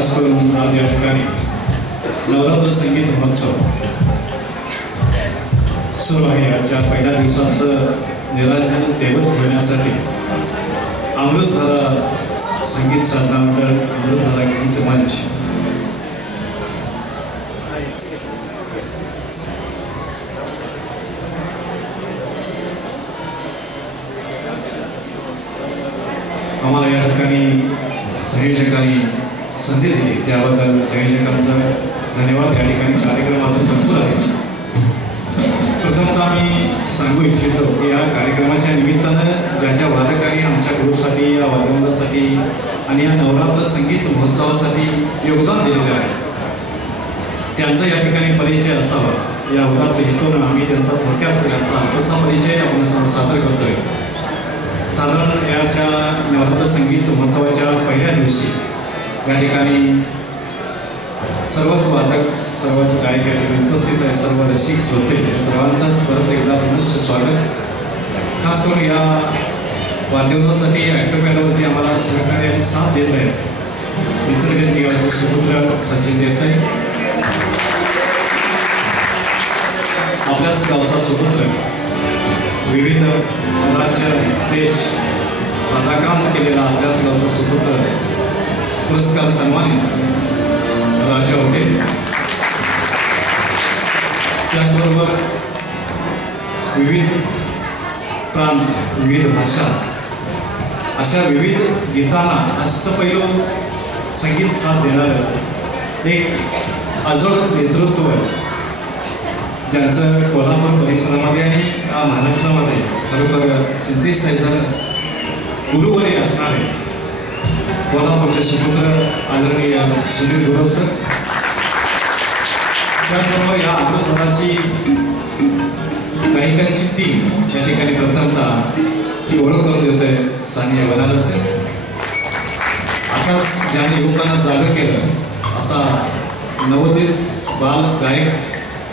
खास करून आज या ठिकाणी नवरात्र संगीत महोत्सव सुरू आहे। आजच्या पहिल्या दिवसाचं निरांजन देवत ठेवण्यासाठी अमृतधारा संगीत साधना मंडळ, अमृतधारा गीत मंच आम्हाला या ठिकाणी संयोजकांनी संधी दिली, त्याबद्दल संयोजकांचा धन्यवाद। या ठिकाणी कार्यक्रम अजून भरपूर आहे। प्रथमतः मी सांगू इच्छितो की या कार्यक्रमाच्या निमित्तानं ज्या वादकांनी आमच्या ग्रुपसाठी, या वादवंदासाठी आणि या नवरात्र संगीत महोत्सवासाठी योगदान दिलेलं आहे, त्यांचा या ठिकाणी परिचय असावा या उदात्त हेतून आम्ही त्यांचा थोडक्यात त्यांचा अल्पसा परिचय आपण सादर करतोय। साधारण याच्या नवरात्र संगीत महोत्सवाच्या पहिल्या दिवशी या ठिकाणी सर्वच वादक, सर्वच गायक उपस्थित आहे, सर्व रसिक श्रोते सर्वांचाच परत एकदा पुनश्च स्वागत। खास करून या वाद्यवृंदासाठी ॲक्टोपॅडवरती आम्हाला सहकार्य आणि साथ देत आहेत इचलकरंजी गावचे सुपुत्र सचिन देसाई, आपल्याच गावचा सुपुत्र, विविध राज्य देश पदाक्रांत केलेला आपल्याच गावचा सुपुत्र, पुरस्कार सन्मानित राजा होते। त्याचबरोबर विविध प्रांत, विविध भाषा अशा विविध गीतांना अष्टपैलू संगीत साथ देणारं एक अजोड नेतृत्व ज्यांचं कोल्हापूर परिसरामध्ये आणि महाराष्ट्रामध्ये खरोखर सिंथेसायझर गुरुवरी असणारे कोल्हापूरचे सुपुत्र आदरणीय सुनील गुरव सर, त्याचबरोबर या अमृतधाराची गायकांची टीम या ठिकाणी प्रथमतः ती ओळख करून देतोय सानिया बनारस। आताच ज्याने युवकांना जागं केलं असा नवोदित बाल गायक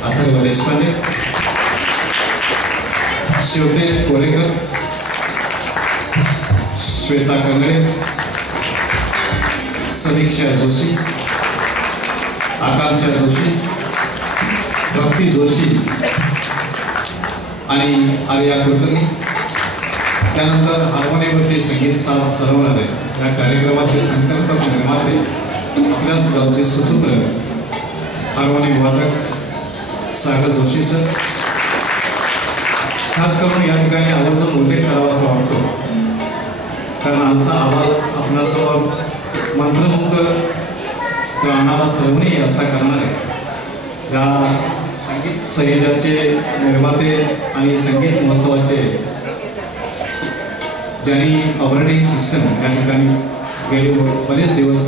अथर्व देशपांडे, शिवतेज कोरेकर, श्वेता कंगळे, समीक्षा जोशी, आकांक्षा जोशी, भक्ती जोशी आणि आर्या कुलकर्णी। त्यानंतर हार्मोनियमवरती संगीत साथ सरवणारे या कार्यक्रमाचे संकल्पक निर्माते आपल्याच गावचे सुपुत्र हार्मोनियम वादक सागर जोशी सर। खास करून या ठिकाणी आवर्जून उल्लेख करावा असा वाटतो, कारण आमचा आवाज आपणासमोर मंत्रमुक्त गाणारा श्रवणीय असा करणारे या संगीत संयोजनाचे निर्माते आणि संगीत महोत्सवाचे ज्यांनी ऑपरेटिंग सिस्टम या ठिकाणी गेले बरेच दिवस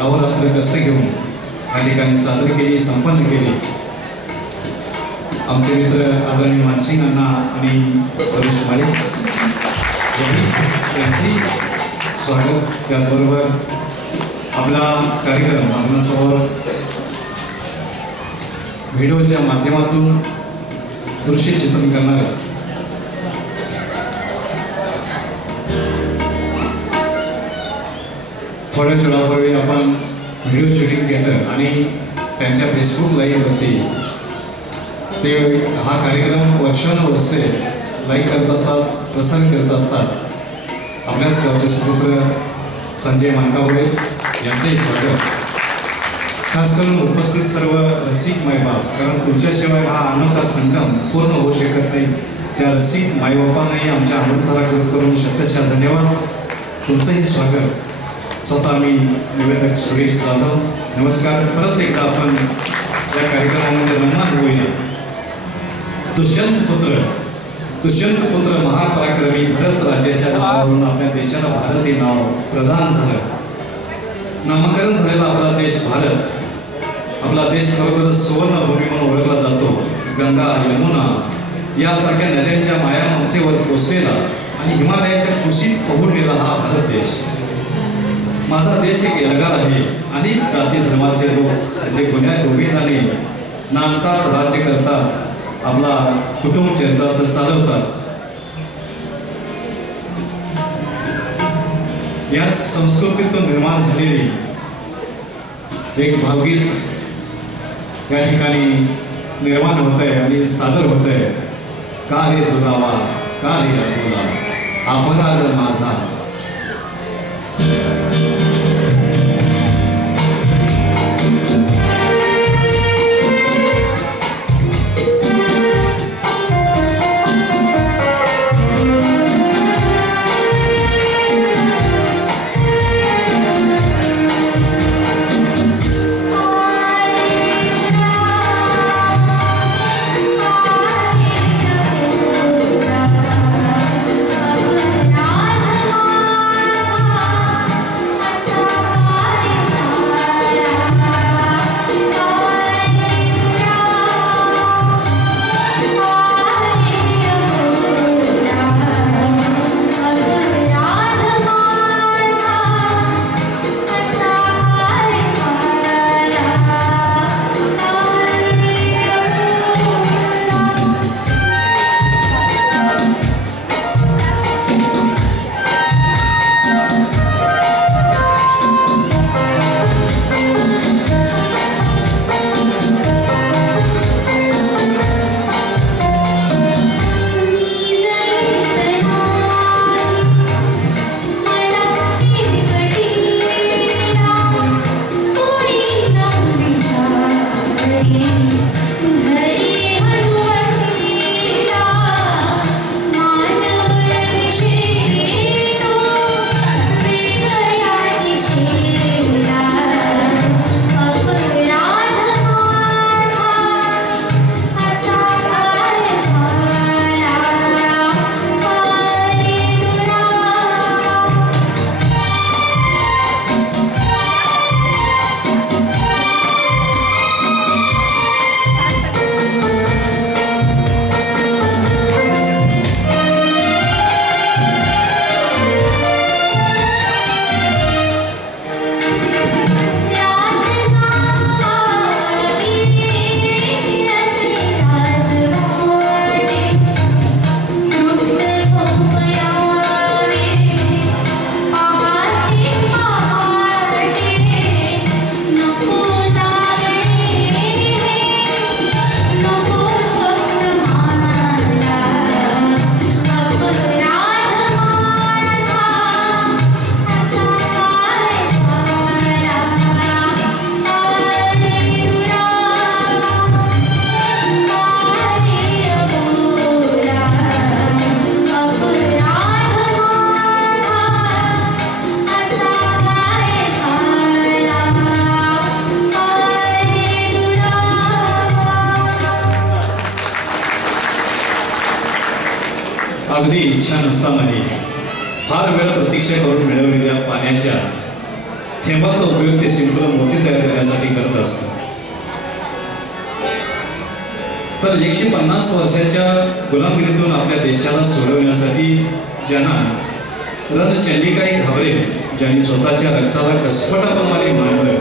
अहोरात्र कष्ट घेऊन या ठिकाणी सादर केली, संपन्न केली, आमचे मित्र आदरणीय मानसिंग अण्णा आणि सुरेश माळी यांची स्वागत। त्याचबरोबर आपला कार्यक्रम आपणासमोर व्हिडिओच्या माध्यमातून दृश्य चित्रण करणारे थोड्याच वेळापूर्वी आपण व्हिडिओ शूटिंग केलं आणि त्यांच्या फेसबुक लाईव्हवरती ते हा कार्यक्रम वर्षानुवर्षे लाईक करत असतात, प्रसारित करत असतात। आपल्याच गावचे सुपुत्र संजय मानकापुरे यांचंही स्वागत। खास करून उपस्थित सर्व रसिक मायबाप, कारण तुमच्याशिवाय हा अनोखा संगम पूर्ण होऊ शकत नाही, त्या रसिक मायबापांनाही आमच्या अमृतधारा करून शतशः धन्यवाद। तुमचंही स्वागत। स्वतः मी निवेदक सुरेश जाधव, नमस्कार। परत एकदा आपण या कार्यक्रमामध्ये रंगमान होईल। दुष्यंत पुत्र महापराक्रमी भरत राजाच्या नावावरून आपल्या देशाला भारत हे नाव प्रदान झालं, नामकरण झालेला आपला देश भारत। आपला देश खरोखर सुवर्णभूमी म्हणून ओळखला जातो। गंगा, यमुना यासारख्या नद्यांच्या माया ममतेवर पोचलेला आणि हिमालयाच्या कुशीत पहुडलेला हा भारत देश। माझा देश एक एल्गार आहे, अनेक जाती धर्माचे लोक जे गुन्ह्या गोविंदाने नांदतात, राज्य करतात, आपला कुटुंब चरित्रार्थ चालवतात। या संस्कृतीतून निर्माण झालेली एक भावगीत या ठिकाणी निर्माण होत आहे आणि सादर होत आहे. का रे दुरावा, का रे तुला अपराध माझा. अगदी इच्छा नसतानाही फार वेळ प्रतीक्षा करून मिळवलेल्या पाण्याच्या थेंबाचा उपयोग ते शिंपलं मोती तयार करण्यासाठी करत असतात. तर 150 वर्षाच्या गुलामगिरीतून आपल्या देशाला सोडवण्यासाठी ज्यांना रणचंडिकाही घाबरे, ज्यांनी स्वतःच्या रक्ताला कसपटाप्रमाणे मानलं,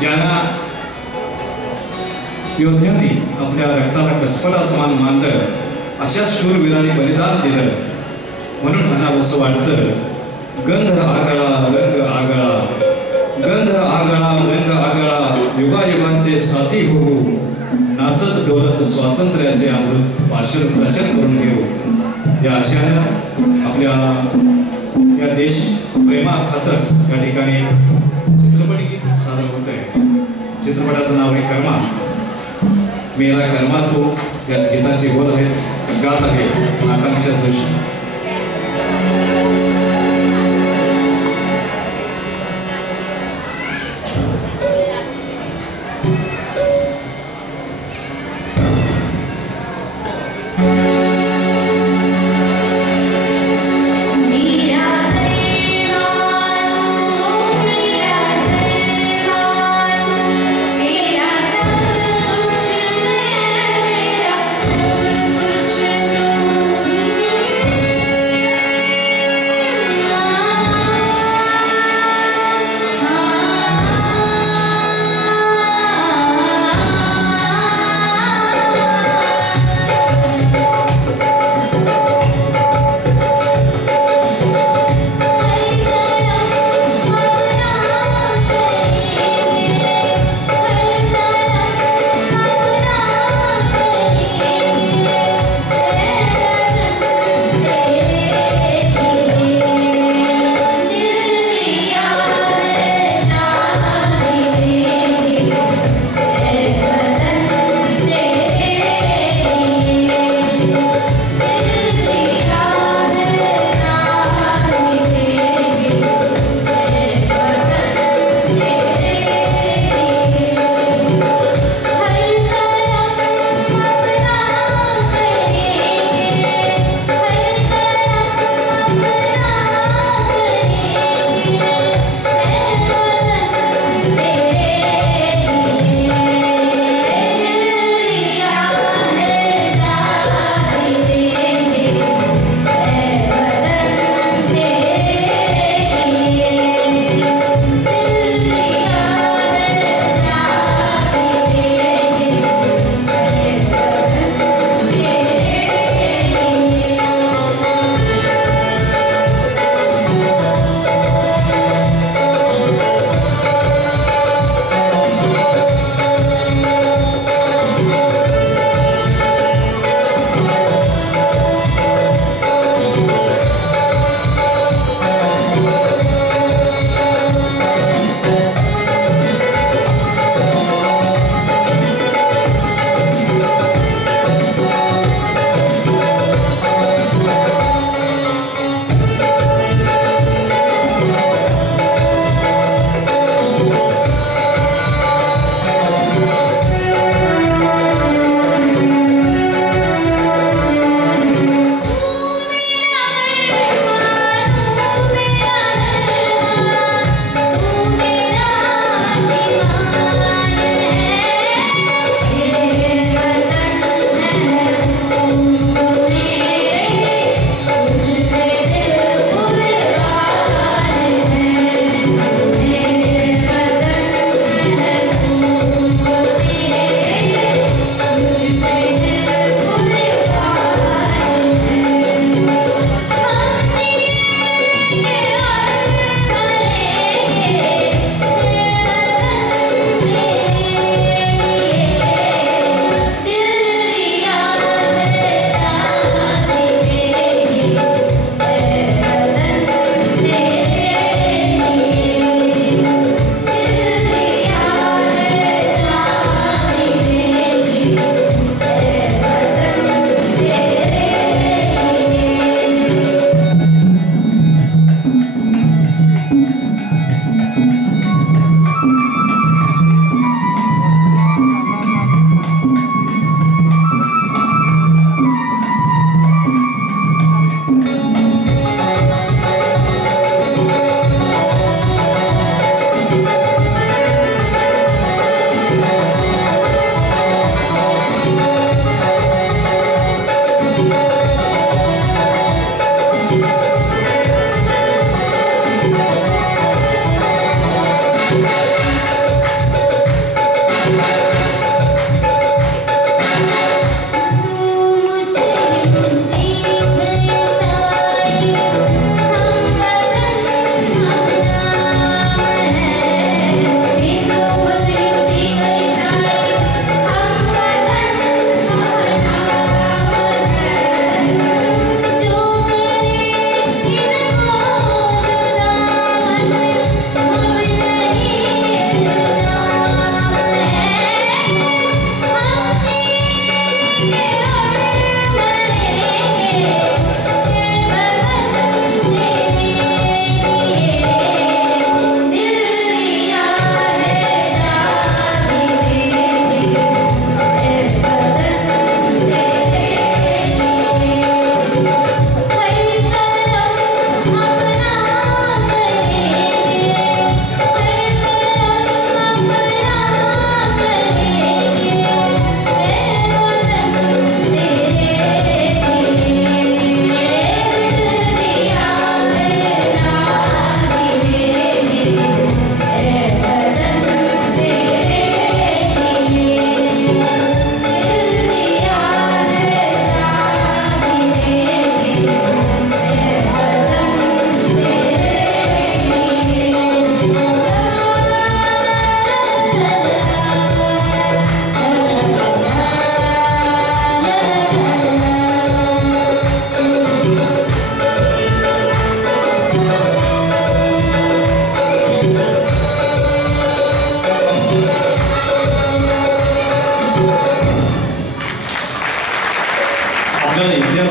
ज्यांना योद्ध्यांनी आपल्या रक्ताला कसपटा समान मानलं, अशा शूरवीरांनी बलिदान दिलं. म्हणून म्हणावंसं वाटतं, गंध आगळा रंग आगळा, गंध आगळा रंग आगळा, युगायुगांचे साथी होऊ, नाचत डोलत स्वातंत्र्याचे अमृत भाषण प्रशन करून घेऊ. या आशयानं आपल्या या देश प्रेमा खातर या ठिकाणी चित्रपट गीत सादर होत आहे. चित्रपटाचं नाव आहे कर्मा. मेरा कर्मा तो या गीताचे बोल आहेत, गात आहे आकांक्षा जोशी. Yeah.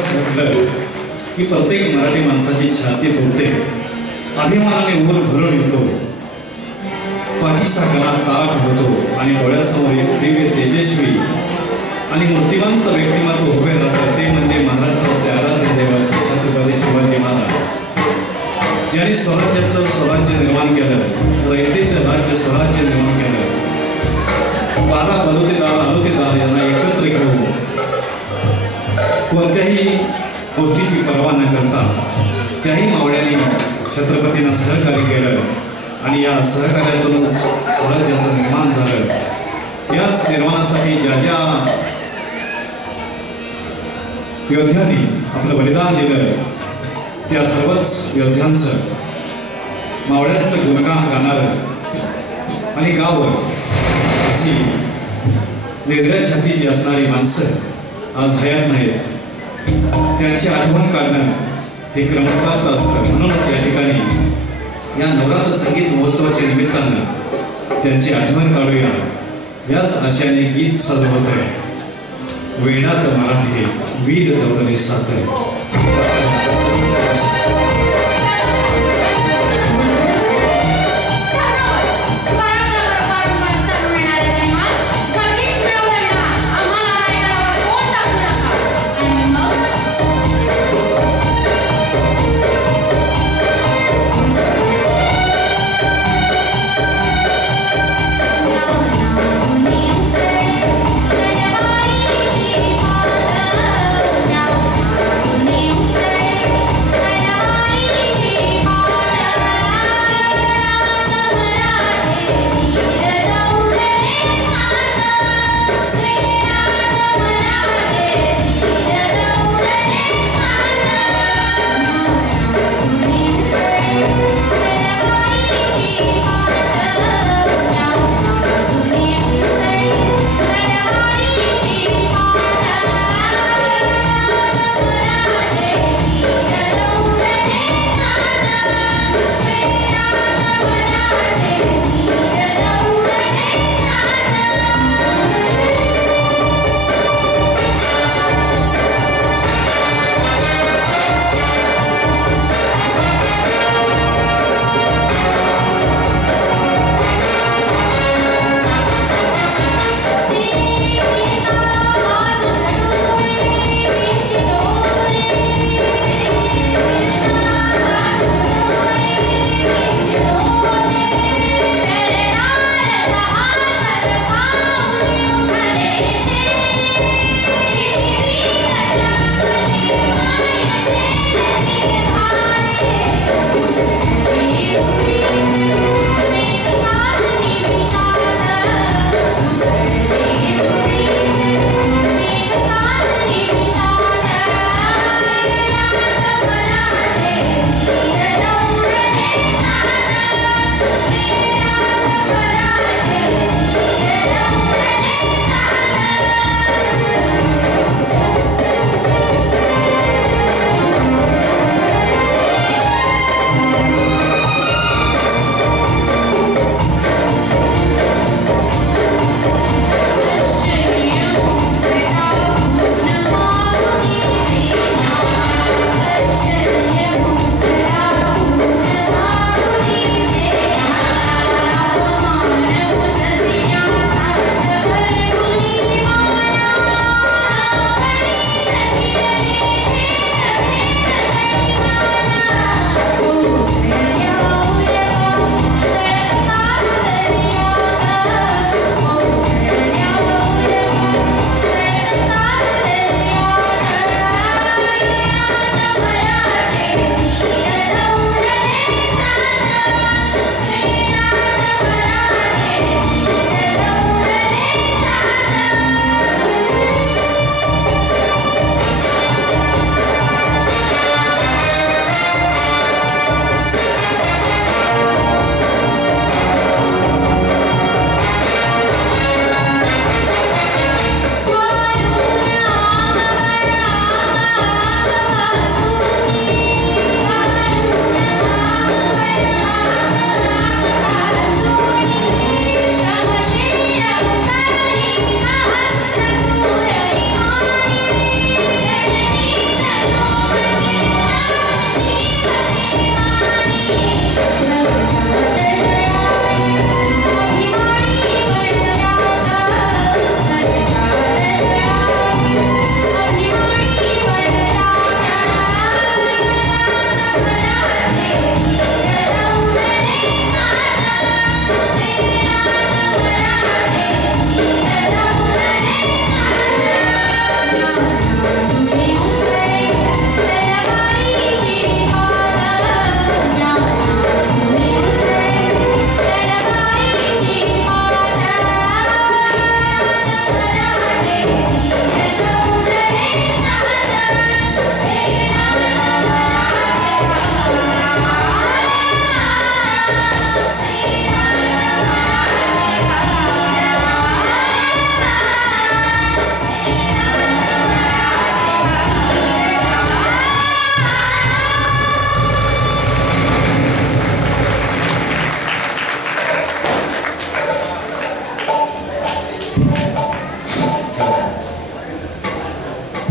असं म्हटलं की प्रत्येक मराठी माणसाची छाती फुटते, अभिमानाने ऊर भरून येतो, पाठीचा कणा ताठ होतो आणि डोळ्यासमोर एक दिव्य तेजस्वी आणि मूर्तिवंत व्यक्तिमत्व उभे राहतात. ते म्हणजे महाराष्ट्राचे आराध्य दैवत छत्रपती शिवाजी महाराज, ज्यांनी स्वराज्याचं स्वराज्य निर्माण केलं, रयतेचं राज्य स्वराज्य निर्माण केलं. 12 बलुतेदार यांना एकत्र घेऊन कोणत्याही गोष्टीची पर्वा न करता त्याही मावळ्यांनी छत्रपतींना सहकार्य केलं आणि या सहकार्यातूनच स्वराज्याचं निर्माण झालं. याच निर्माणासाठी ज्या ज्या योद्ध्यांनी आपलं बलिदान दिलं त्या सर्वच योद्ध्यांचं, मावळ्यांचं गुणगान गाणारं आणि गावं अशी लेकऱ्या छातीची असणारी माणसं आज हयात नाहीत. त्यांची आठवण काढणं हे क्रमप्राप्त असतं. म्हणूनच या ठिकाणी या नवरात्र संगीत महोत्सवाच्या निमित्तानं त्यांची आठवण काढूया याच आशयाने गीत सादर होत आहे. वेणात मराठी वीर दौडले साथर. Yeah.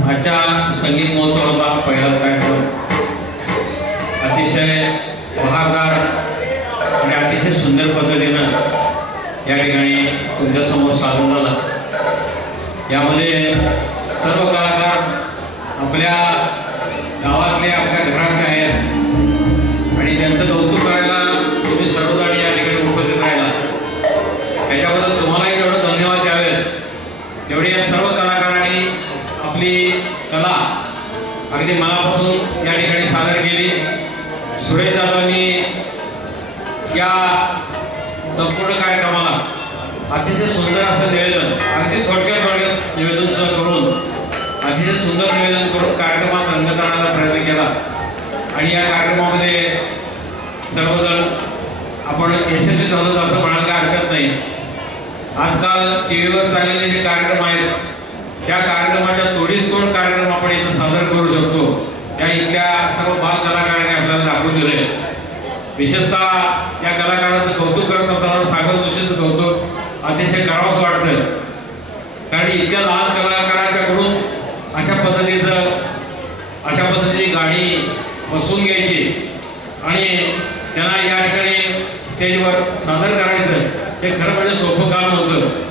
आजच्या संगीत महोत्सवाचा पहिला कार्यक्रम अतिशय बहारदार आणि अतिशय सुंदर पद्धतीनं या ठिकाणी तुमच्यासमोर सादर झाला। यामध्ये सर्व कलाकार आपल्या गावातले आपल्या घरातले आहेत आणि त्यांचं कौतुक करायला तुम्ही सर्वजण या ठिकाणी उपस्थित राहिला। त्याच्याबद्दल तुम्हालाही जेवढं धन्यवाद द्यावेत तेवढे या सर्व कलाकारांनी आपली कला अगदी मनापासून या ठिकाणी सादर केली। सुरेश दादांनी या संपूर्ण कार्यक्रमाला अतिशय सुंदर असं निवेदन, अगदी थोडक्यात निवेदन सुद्धा करून अतिशय सुंदर निवेदन करून कार्यक्रमात रंग करण्याचा प्रयत्न केला आणि या कार्यक्रमामध्ये सर्वजण आपण यशस्वी झालो असं म्हणायला काय हरकत नाही। आजकाल टीव्हीवर चाललेले जे कार्यक्रम आहेत त्या कार्यक्रमाच्या तोडीस तोड कार्यक्रम आपण इथं सादर करू शकतो। त्या इथल्या सर्व बाल कलाकारांनी आपल्याला दाखवून दिले। विशेषतः या कलाकारांचं कौतुक करत असताना सागर जोशींचं कौतुक अतिशय करावंसं वाटतं, कारण इतक्या लहान कलाकारांच्याकडून अशा पद्धतीची गाणी बसवून घ्यायची आणि त्यांना या ठिकाणी स्टेजवर सादर करायचं हे खरं म्हणजे सोपं काम नव्हतं।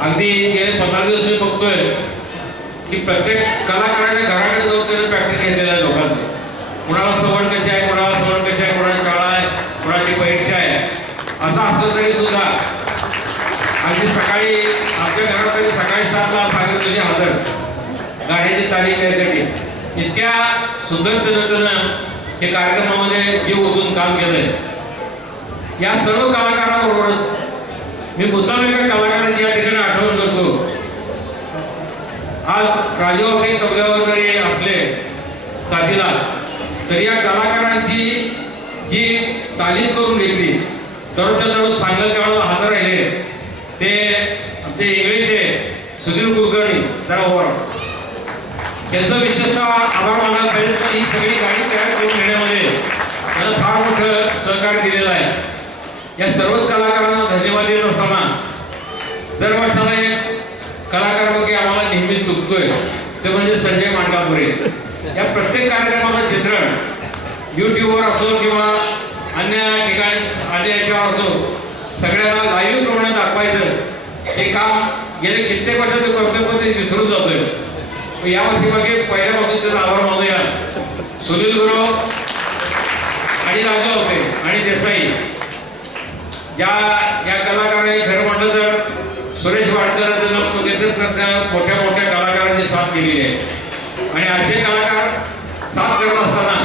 अगदी गेले 15 दिवस मी बघतोय की प्रत्येक कलाकाराच्या घराकडे जाऊन त्याने प्रॅक्टिस घेतलेल्या आहे लोकांचं। कुणाला सवड कशी आहे, कुणाला सवड कशी आहे, कुणाची शाळा आहे, कुणाची परीक्षा आहे, असं असलं तरी सुद्धा अगदी सकाळी आपल्या घरात तरी सकाळी 7 ला सागर तुझी हजर गाण्याची तालीम घ्यायसाठी इतक्या सुंदर पद्धतीनं हे कार्यक्रमामध्ये जीव ओतून काम केलंय। या सर्व कलाकाराबरोबरच मी मुद्दाम एका कलाकाराची या ठिकाणी आठवण करतो। आज राजू आपले तबल्यावर जरी असले साथीला तरी या कलाकारांची जी तालीम करून घेतली दररोजच्या दररोज सांगेल तेवढा हजर राहिले ते आपले इंग्लिशचे सुधीर कुलकर्णी जरा ओव्हर त्यांचं विशेषतः आभार मानायला पाहिजे, पण ही सगळी गाडी तयार करून घेण्यामध्ये त्यानं फार मोठं सहकार्य दिलेलं आहे। या सर्वच कलाकारांना धन्यवाद देत असताना दर वर्षाला एक कलाकार बघे आम्हाला नेहमीच चुकतोय ते म्हणजे संजय मांडकापुरे। या प्रत्येक कार्यक्रमाचं चित्रण यूट्यूबवर असो किंवा अन्य ठिकाणी अन्य याच्यावर असो सगळ्यांना लाईव्ह प्रमाणे दाखवायचं हे काम गेले कित्येक वर्ष ते करतोय, पण ते विसरून जातोय। यावर्षी बघे पहिल्यापासून त्याचा आभार मानूया। सुनील गुरु आणि राजा होते आणि देसाई या कलाकारांनी खरं म्हटलं तर सुरेश वाडकर मोठ्या मोठ्या कलाकारांची साथ केलेली आहे आणि असे कलाकार साथ करत असताना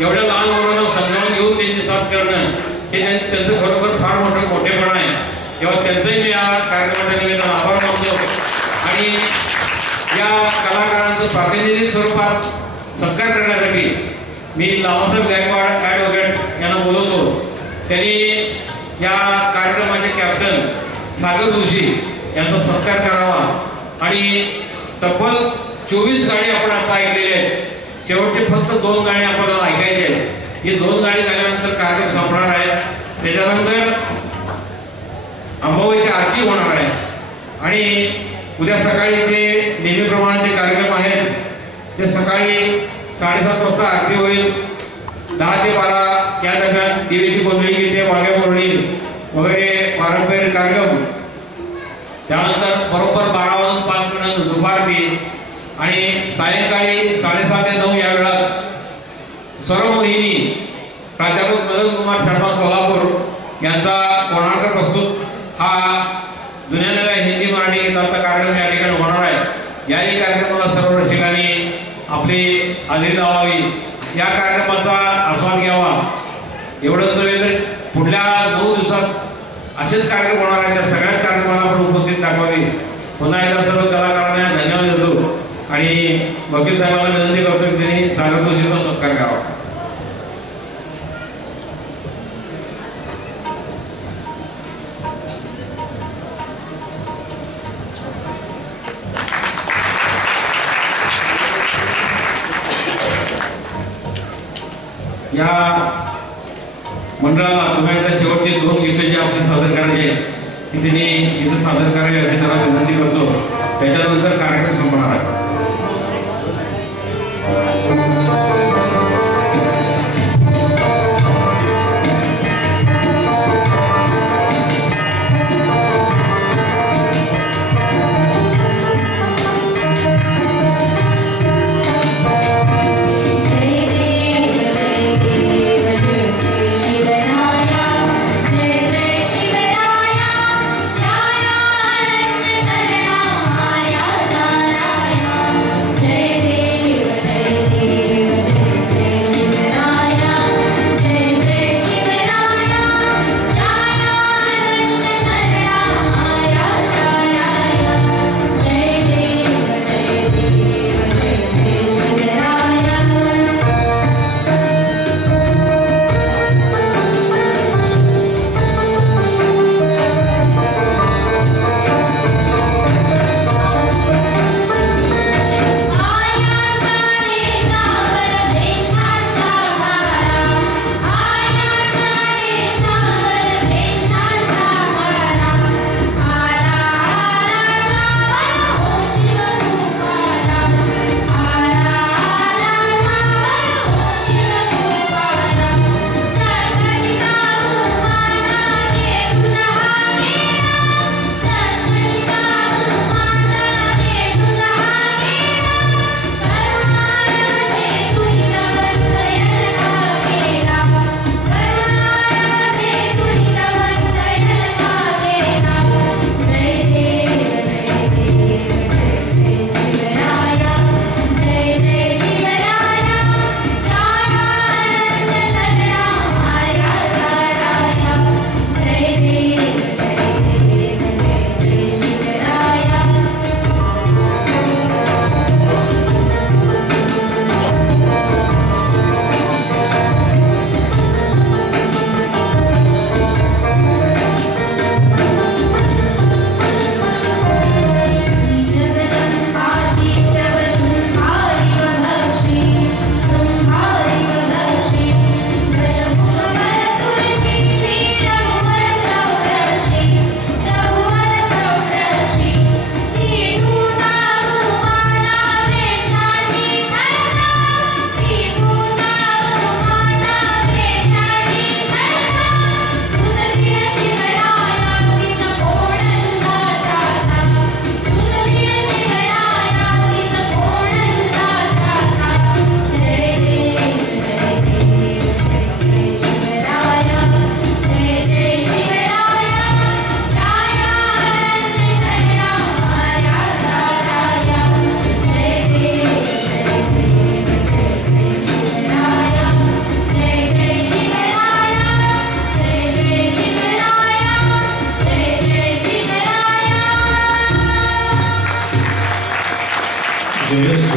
एवढ्या लहान मुलांना समजावून घेऊन त्यांची साथ करणं हे त्यांचं खरोखर फार मोठेपणा आहे। तेव्हा त्यांचंही मी या कार्यक्रमाच्या निमित्तानं आभार मानतो आणि या कलाकारांचं प्रातिनिधिक स्वरूपात सत्कार करण्यासाठी मी लालासाहेब गायकवाड ॲडव्होकेट यांना बोलवतो। त्यांनी या कार्यक्रमाचे कॅप्टन सागर जोशी यांचा सत्कार करावा आणि तब्बल 24 गाणी आपण आता ऐकलेले आहेत। शेवटचे फक्त 2 गाणी आपल्याला ऐकायचे आहेत। ही 2 गाणी झाल्यानंतर कार्यक्रम संपणार आहे। त्याच्यानंतर अंबाबाईची आरती होणार आहे आणि उद्या सकाळी जे नेहमीप्रमाणे जे कार्यक्रम आहेत ते सकाळी 7:30 वाजता आरती होईल। 10 ते 12 या दरम्यान देवीची गोंधळी गीते, वाघ्या मुरळी वगैरे पारंपरिक कार्यक्रम। त्यानंतर बरोबर 12 वाजून 5 मिनिटांनी दुपारती आणि सायंकाळी 7:30 ते 9 या वेळात स्वरमोहिनी प्राध्यापक मदन कुमार शर्मा कोल्हापूर यांचा कोणार्क प्रस्तुत हा जुन्या नव्या हिंदी मराठी गीतांचा कार्यक्रम या ठिकाणी होणार आहे। याही कार्यक्रमाला सर्व रसिकांनी आपली हजेरी लावावी, या कार्यक्रमाचा आस्वाद घ्यावा। एवढंच नव्हे तर पुढल्या 9 दिवसात असेच कार्यक्रम होणार आहेत, त्या सगळ्याच कार्यक्रमाला आपण उपस्थित दाखवावी। पुन्हा एकदा सर्व कलाकारांना धन्यवाद देतो आणि वकील साहेबांना विनंती करतो की त्यांनी सागर जोशींचा सत्कार करावा। या मंडळाला तुम्ही एकदा शेवटचे 2 गीते जे आपले सादर करायचे की त्यांनी इथं सादर करावे अशी त्याला विनंती करतो। त्याच्यानंतर कार्यक्रम संपणार आहे।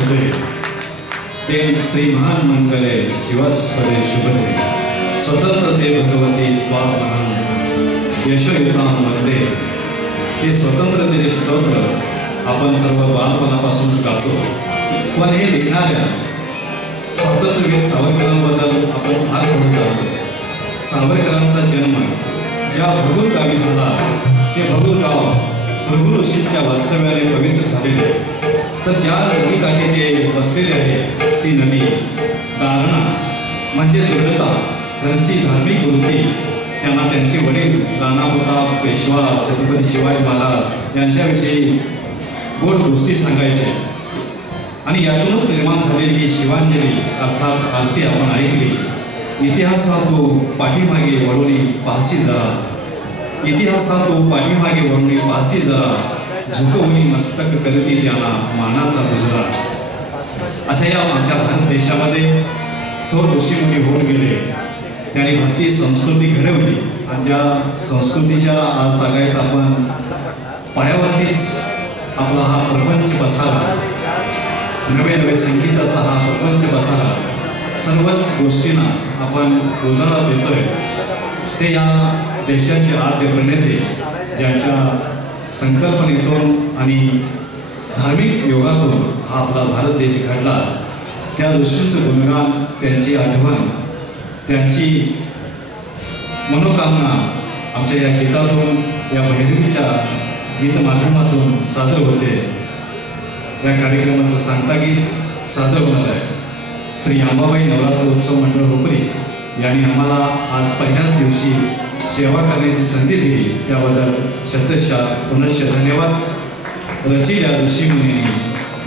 सुते ते श्री महान मंगले शिवस्पदे शुभदे स्वतंत्रते भगवती त्वा महान यशोयुतां वंदे. हे स्वतंत्रतेचे स्तोत्र आपण सर्व बालपणापासून गातो, पण हे लिहिणाऱ्या स्वातंत्र्यवीर सावरकरांबद्दल आपण फार पुढे जातो. सावरकरांचा जन्म ज्या भगूर गावी झाला ते भगूर गाव भृगु ऋषींच्या वास्तव्याने पवित्र झालेले, तर ज्या नदीकाठी ते बसलेले आहे ती नदी दारणा म्हणजे दृढता, घरची धार्मिक वृत्ती त्यांना त्यांचे वडील राणाप्रताप पेशवा छत्रपती शिवाजी महाराज यांच्याविषयी गोड गोष्टी सांगायचे. आणि यातूनच निर्माण झालेली ही शिवांजली अर्थात आरती आपण ऐकली. इतिहासातो पाठीमागे वळवणी पाहसी जरा, इतिहासातो पाठीमागे वळवणी पाहसी जरा, झुकवणी मस्तक करती त्यांना मानाचा गुजरा. अशा या आमच्या भारत देशामध्ये थोर ऋषीमुनी होऊन गेले, त्यांनी भारतीय संस्कृती घडवली आणि त्या संस्कृतीच्या आज तागायत आपण पायावरतीच आपला हा प्रपंच बसाला, नवे नवे संगीताचा हा प्रपंच बसाला, सर्वच गोष्टींना आपण उजाळा देतोय. ते या देशाचे आद्य प्रणेते ज्यांच्या संकल्पनेतून आणि धार्मिक योगातून हा आपला भारत देश घडला, त्या ऋषींचं गुणगान, त्यांची आठवण, त्यांची मनोकामना आमच्या या गीतातून, या भैरवीच्या गीत माध्यमातून सादर होते. या कार्यक्रमाचं सांगता गीत सादर होणार आहे. श्री अंबाबाई नवरात्रोत्सव मंडळ हुपरी यांनी आम्हाला आज पहिल्याच दिवशी सेवा करण्याची संधी दिली, त्याबद्दल शतशः पुनश्च धन्यवाद. रचिल्या ऋषीमुनींनी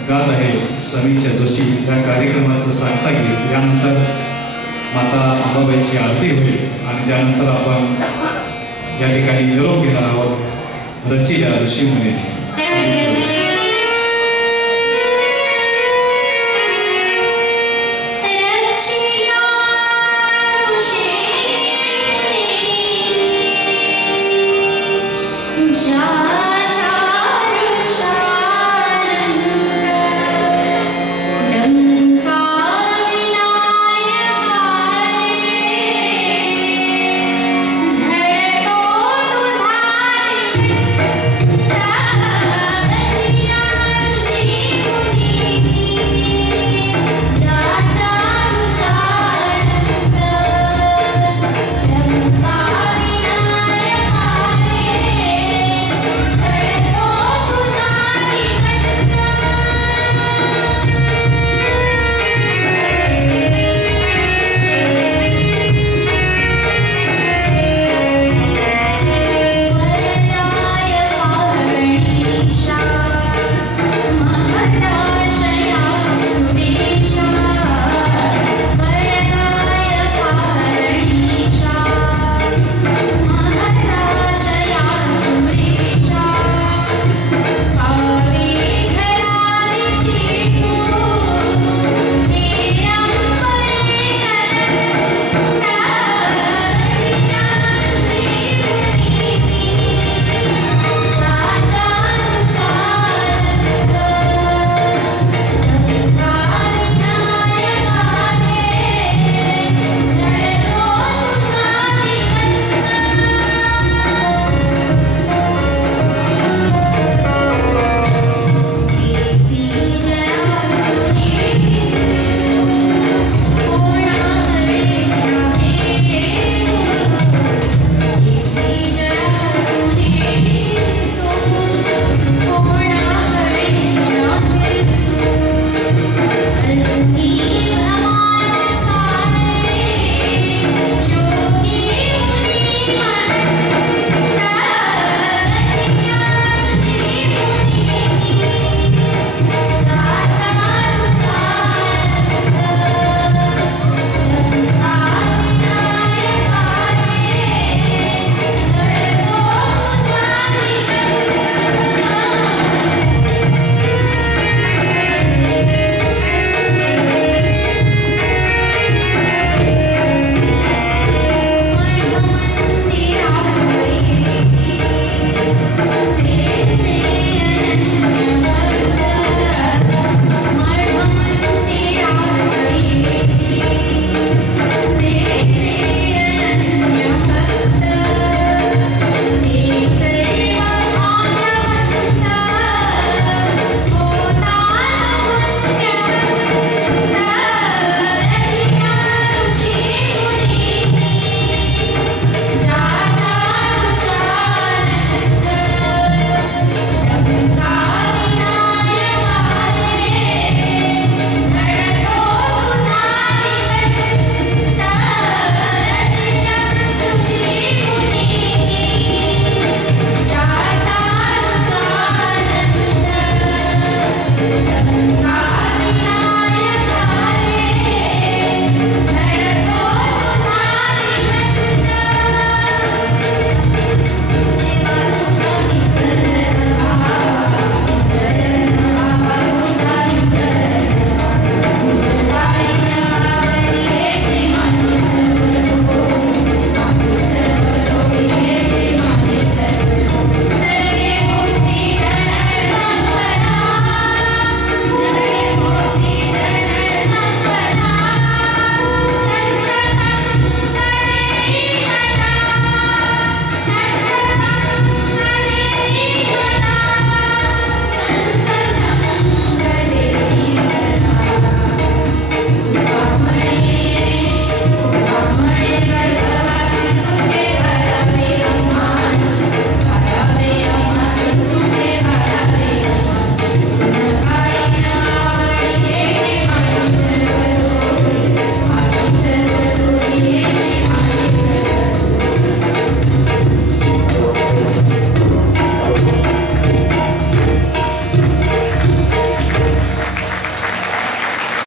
गात आहे समीक्षा जोशी. या कार्यक्रमाचं सांगता गीत यानंतर माता अंबाबाईची आरती होईल आणि त्यानंतर आपण या ठिकाणी निरोप घेणार आहोत. रचिल्या ऋषीमुनींनी.